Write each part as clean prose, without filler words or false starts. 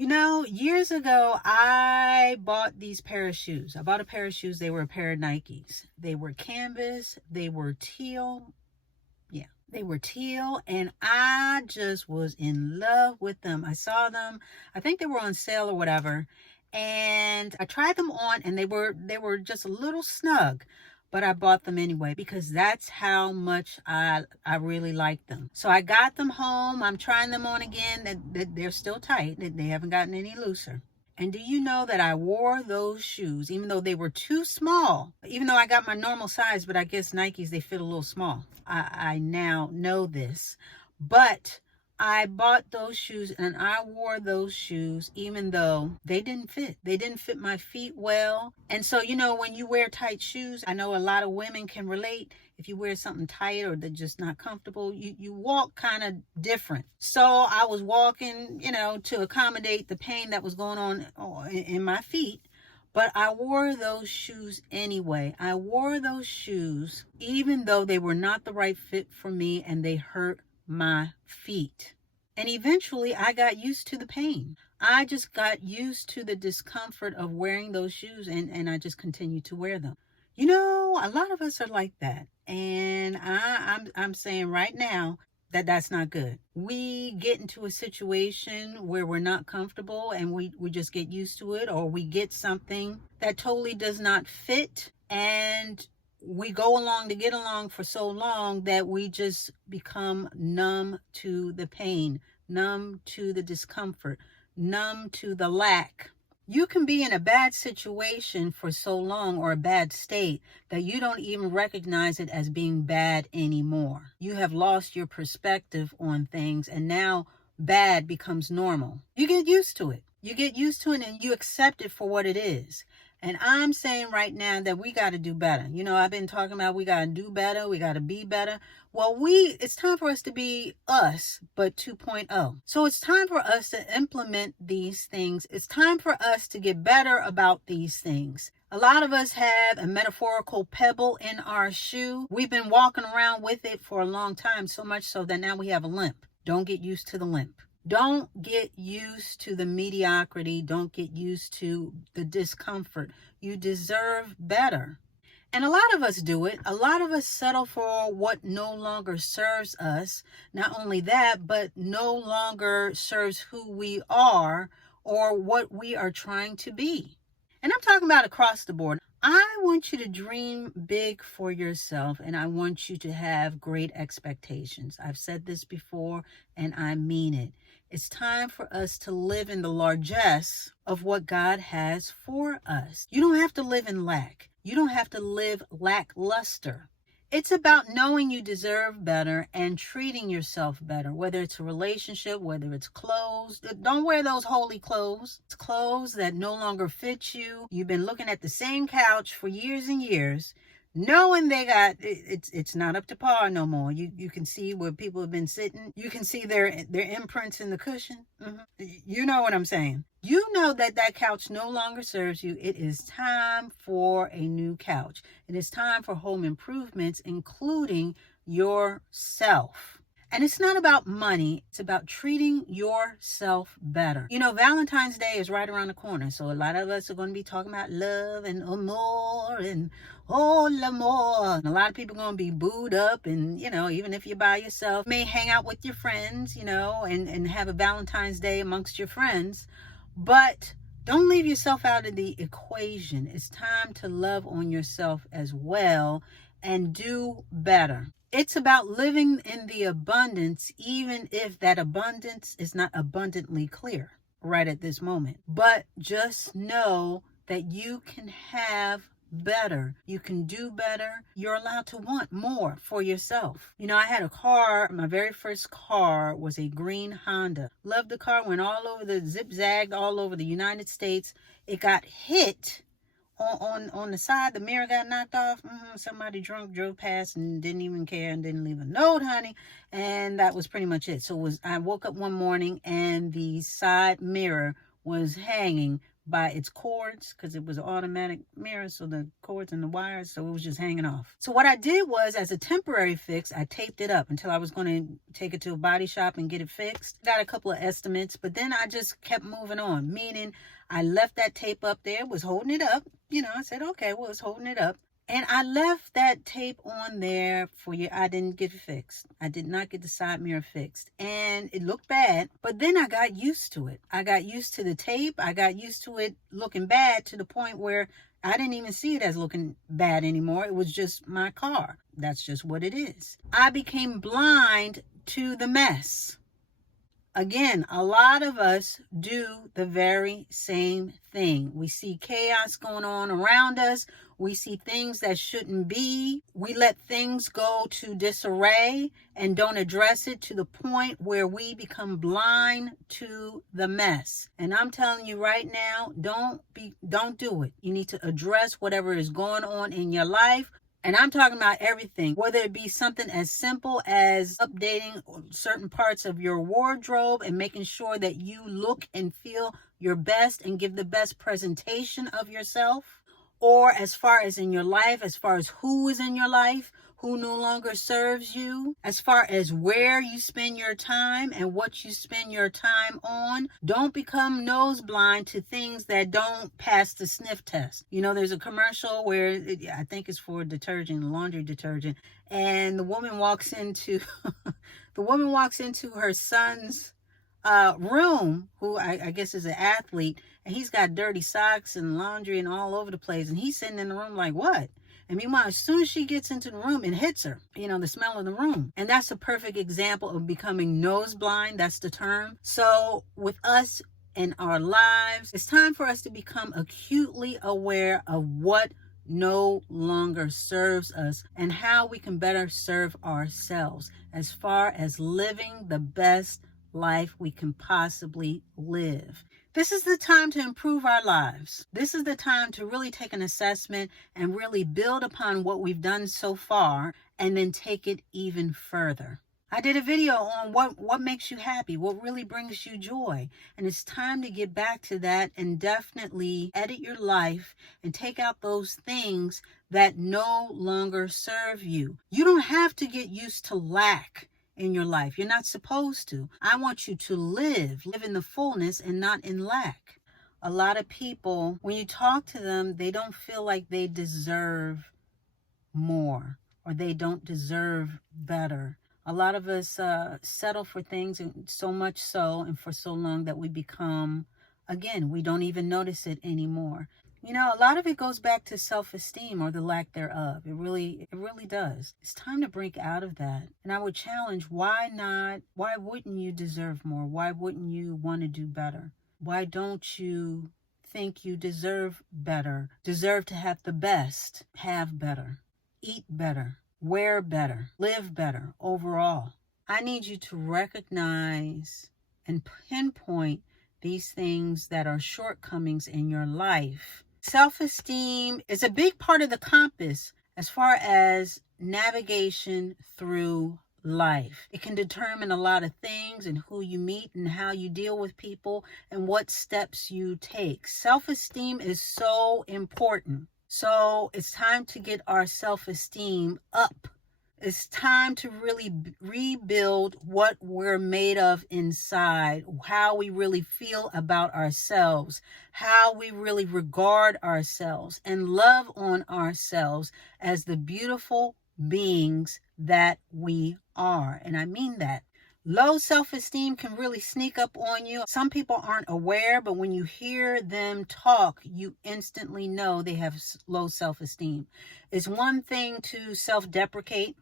Years ago, I bought these pair of shoes. I bought a pair of shoes. They were a pair of Nikes. They were canvas. They were teal. Yeah, they were teal. And I just was in love with them. I saw them. I think they were on sale or whatever. And I tried them on and they were just a little snug. But I bought them anyway because that's how much I really like them. So I got them home. I'm trying them on again. They're still tight. They haven't gotten any looser. And do you know that I wore those shoes even though they were too small? Even though I got my normal size, but I guess Nikes, they fit a little small. I now know this. But I bought those shoes and I wore those shoes even though they didn't fit. They didn't fit my feet well. And so, when you wear tight shoes, I know a lot of women can relate. If you wear something tight or they're just not comfortable, you walk kind of different. So I was walking, to accommodate the pain that was going on in my feet. But I wore those shoes anyway. I wore those shoes even though they were not the right fit for me and they hurt my feet. And eventually I got used to the pain. I just got used to the discomfort of wearing those shoes and I just continued to wear them. A lot of us are like that. And I'm saying right now that that's not good. We get into a situation where we're not comfortable and we just get used to it, or we get something that totally does not fit and we go along to get along for so long that we just become numb to the pain, numb to the discomfort, numb to the lack. You can be in a bad situation for so long, or a bad state, that you don't even recognize it as being bad anymore. You have lost your perspective on things and now bad becomes normal. You get used to it. You get used to it and you accept it for what it is. And I'm saying right now that we got to do better. I've been talking about we got to do better. We got to be better. Well, it's time for us to be us, but 2.0. So it's time for us to implement these things. It's time for us to get better about these things. A lot of us have a metaphorical pebble in our shoe. We've been walking around with it for a long time, so much so that now we have a limp. Don't get used to the limp. Don't get used to the mediocrity. Don't get used to the discomfort. You deserve better. And a lot of us do it. A lot of us settle for what no longer serves us. Not only that, but no longer serves who we are or what we are trying to be. And I'm talking about across the board. I want you to dream big for yourself, and I want you to have great expectations. I've said this before, and I mean it. It's time for us to live in the largesse of what God has for us. You don't have to live in lack. You don't have to live lackluster. It's about knowing you deserve better and treating yourself better, whether it's a relationship, whether it's clothes. Don't wear those holy clothes. It's clothes that no longer fit you. You've been looking at the same couch for years and years, knowing it's not up to par no more. You can see where people have been sitting. You can see their imprints in the cushion. You know what I'm saying. You know that couch no longer serves you. It is time for a new couch. It is time for home improvements, including yourself. And it's not about money. It's about treating yourself better. Valentine's Day is right around the corner. So a lot of us are going to be talking about love and amour and l'amour. And a lot of people are going to be booed up. And, even if you're by yourself, you may hang out with your friends, and have a Valentine's Day amongst your friends. But don't leave yourself out of the equation. It's time to love on yourself as well and do better. It's about living in the abundance, even if that abundance is not abundantly clear right at this moment. But just know that you can have better. You can do better. You're allowed to want more for yourself. I had a car. My very first car was a green Honda. Loved the car. Went all over zigzagged all over the United States. It got hit on the side. The mirror got knocked off. Somebody drunk drove past and didn't even care and didn't leave a note, honey. And that was pretty much it. So I woke up one morning and the side mirror was hanging by its cords, because it was an automatic mirror, so the cords and the wires, so it was just hanging off. So what I did was, as a temporary fix, I taped it up until I was going to take it to a body shop and get it fixed. Got a couple of estimates, but then I just kept moving on, meaning I left that tape up there, was holding it up. I said, okay, well, it's holding it up. And I left that tape on there for you. I didn't get it fixed. I did not get the side mirror fixed. And it looked bad, but then I got used to it. I got used to the tape. I got used to it looking bad to the point where I didn't even see it as looking bad anymore. It was just my car. That's just what it is. I became blind to the mess. Again, a lot of us do the very same thing. We see chaos going on around us. We see things that shouldn't be. We let things go to disarray and don't address it to the point where we become blind to the mess. And I'm telling you right now, don't do it. You need to address whatever is going on in your life. And I'm talking about everything, whether it be something as simple as updating certain parts of your wardrobe and making sure that you look and feel your best and give the best presentation of yourself, or as far as in your life, as far as who is in your life, who no longer serves you, as far as where you spend your time and what you spend your time on. Don't become nose blind to things that don't pass the sniff test. There's a commercial where I think it's for detergent, laundry detergent, and the woman walks into her son's room, who I guess is an athlete, and he's got dirty socks and laundry and all over the place, and he's sitting in the room like, what? And meanwhile, as soon as she gets into the room, it hits her, the smell of the room. And that's a perfect example of becoming nose blind. That's the term. So with us in our lives, it's time for us to become acutely aware of what no longer serves us and how we can better serve ourselves as far as living the best life we can possibly live. This is the time to improve our lives. This is the time to really take an assessment and really build upon what we've done so far and then take it even further. I did a video on what makes you happy, what really brings you joy. And it's time to get back to that and definitely edit your life and take out those things that no longer serve you. You don't have to get used to lack in your life. You're not supposed to. I want you to live in the fullness and not in lack. A lot of people, when you talk to them, they don't feel like they deserve more or they don't deserve better. A lot of us settle for things, and so much so and for so long that we become, again, we don't even notice it anymore. A lot of it goes back to self-esteem or the lack thereof. It really does. It's time to break out of that. And I would challenge, why not? Why wouldn't you deserve more? Why wouldn't you want to do better? Why don't you think you deserve better? Deserve to have the best, have better, eat better, wear better, live better overall. I need you to recognize and pinpoint these things that are shortcomings in your life. Self-esteem is a big part of the compass as far as navigation through life. It can determine a lot of things and who you meet and how you deal with people and what steps you take. Self-esteem is so important. So it's time to get our self-esteem up. It's time to really rebuild what we're made of inside, how we really feel about ourselves, how we really regard ourselves and love on ourselves as the beautiful beings that we are. And I mean that. Low self-esteem can really sneak up on you. Some people aren't aware, but when you hear them talk, you instantly know they have low self-esteem. It's one thing to self-deprecate,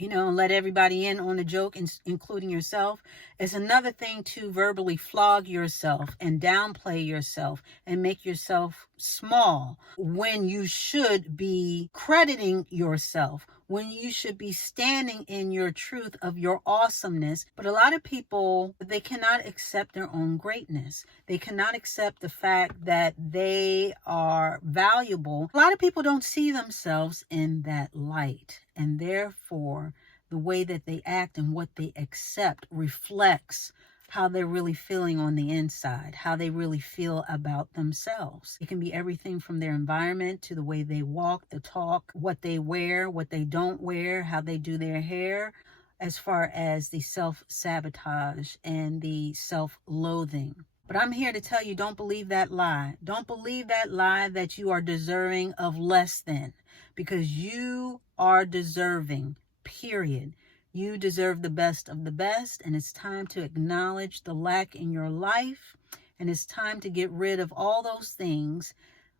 let everybody in on the joke, including yourself. It's another thing to verbally flog yourself and downplay yourself and make yourself small when you should be crediting yourself, when you should be standing in your truth of your awesomeness. But a lot of people, they cannot accept their own greatness. They cannot accept the fact that they are valuable. A lot of people don't see themselves in that light, and therefore the way that they act and what they accept reflects how they're really feeling on the inside, how they really feel about themselves. It can be everything from their environment to the way they walk, the talk, what they wear, what they don't wear, how they do their hair, as far as the self-sabotage and the self-loathing. But I'm here to tell you, don't believe that lie. Don't believe that lie that you are deserving of less than, because you are deserving, period. You deserve the best of the best, and it's time to acknowledge the lack in your life, and it's time to get rid of all those things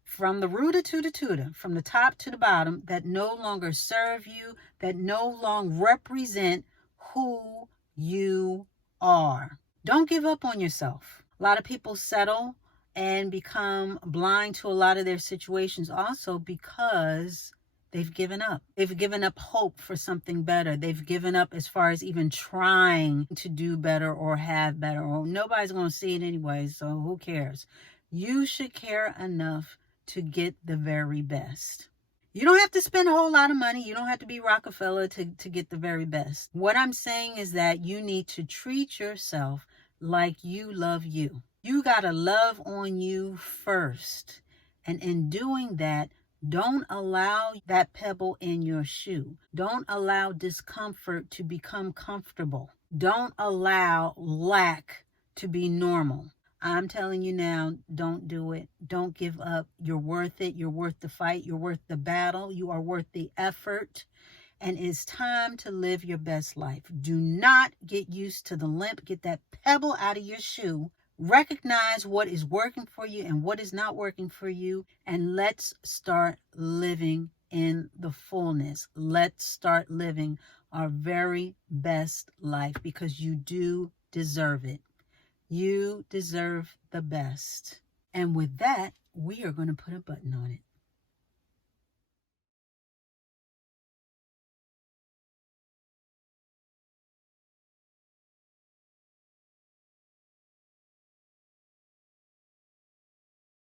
from the rooter to the tutor, from the top to the bottom, that no longer serve you, that no longer represent who you are. Don't give up on yourself. A lot of people settle and become blind to a lot of their situations also because they've given up. They've given up hope for something better. They've given up as far as even trying to do better or have better. Or nobody's going to see it anyway, so who cares? You should care enough to get the very best. You don't have to spend a whole lot of money. You don't have to be Rockefeller to get the very best. What I'm saying is that you need to treat yourself like you love you. You got to love on you first. And in doing that, don't allow that pebble in your shoe. Don't allow discomfort to become comfortable. Don't allow lack to be normal. I'm telling you now, don't do it. Don't give up. You're worth it. You're worth the fight. You're worth the battle. You are worth the effort. And it's time to live your best life. Do not get used to the limp. Get that pebble out of your shoe. Recognize what is working for you and what is not working for you. And let's start living in the fullness. Let's start living our very best life, because you do deserve it. You deserve the best. And with that, we are going to put a button on it.